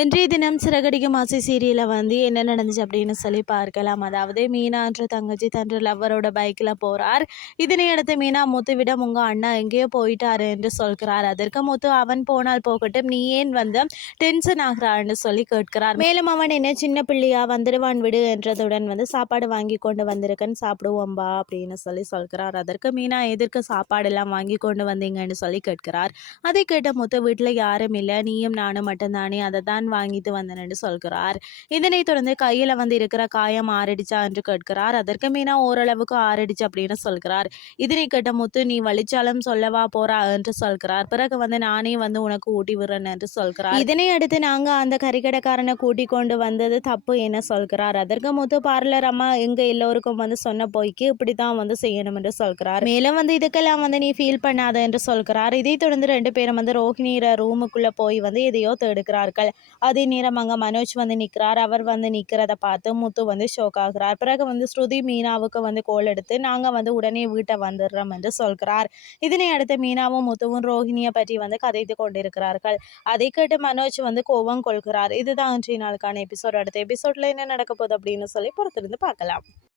இன்றைய தினம் சிறகடிக்கும் ஆசை சீரியலில் வந்து என்ன நடந்துச்சு அப்படின்னு சொல்லி பார்க்கலாம். அதாவது மீனான்ற தங்கச்சி தன்று லவ்வரோட பைக்கில் போகிறார் இதனை அடுத்து மீனா முத்துவிடம் உங்கள் அண்ணா எங்கேயோ போயிட்டாரு என்று சொல்கிறார். அதற்கு முத்து அவன் போனால் போகட்டும் நீ ஏன் வந்து டென்ஷன் ஆகிறான்னு சொல்லி கேட்கிறார். மேலும் அவன் என்ன சின்ன பிள்ளையா வந்துடுவான் விடு என்றதுடன் வந்து சாப்பாடு வாங்கி கொண்டு வந்திருக்கேன் சாப்பிடுவோம்பா அப்படின்னு சொல்லி சொல்கிறார். அதற்கு மீனா எதற்கு சாப்பாடெல்லாம் வாங்கி கொண்டு வந்தீங்கன்னு சொல்லி கேட்கிறார். அதை கேட்ட முத்து வீட்டில் யாரும் இல்லை நீயும் நானும் மட்டும்தானே அதை தான் வாங்கிட்டு வந்தேன் என்று சொல்கிறார். இதனை தொடர்ந்து கையில் வந்து இருக்கிற காயம் ஆறடிச்சா என்று கேட்கிறார். அதற்கு மீனா ஓரளவுக்கு ஆறடிச்சு அப்படின்னு சொல்கிறார். இதனை கேட்ட முத்து நீ வலிச்சாலும் சொல்லவா போறா என்று சொல்கிறார். பிறகு வந்து நானே வந்து உனக்கு ஊட்டி விடுறேன் என்று சொல்கிறார். இதனை அடுத்து நாங்க அந்த கறிக்கடைக்காரனை கூட்டி கொண்டு வந்தது தப்பு என சொல்கிறார். அதற்கு முத்து பார்லர் அம்மா எங்க எல்லோருக்கும் வந்து சொன்ன போய்க்கு இப்படித்தான் வந்து செய்யணும் என்று சொல்கிறார். மேலும் வந்து இதுக்கெல்லாம் வந்து நீ ஃபீல் பண்ணாத என்று சொல்கிறார். இதை தொடர்ந்து ரெண்டு பேரும் வந்து ரோஹிணியோட ரூமுக்குள்ள போய் வந்து எதையோ தேடுகிறார்கள். அதே நேரம் அங்கே மனோஜ் வந்து நிற்கிறார் அவர் வந்து நிற்கிறத பார்த்து முத்து வந்து ஷோக் ஆகிறார். பிறகு வந்து ஸ்ருதி மீனாவுக்கு வந்து கோல் எடுத்து நாங்கள் வந்து உடனே வீட்டை வந்துடுறோம் என்று சொல்கிறார். இதனை அடுத்து மீனாவும் முத்துவும் ரோஹிணியை பற்றி வந்து கதைத்து கொண்டிருக்கிறார்கள். அதை கேட்டு மனோஜ் வந்து கோபம் கொள்கிறார். இதுதான் இன்றைய நாளுக்கான எபிசோட் அடுத்த எபிசோட்ல என்ன நடக்க போகுது? அப்படின்னு சொல்லி பொறுத்திருந்து பார்க்கலாம்.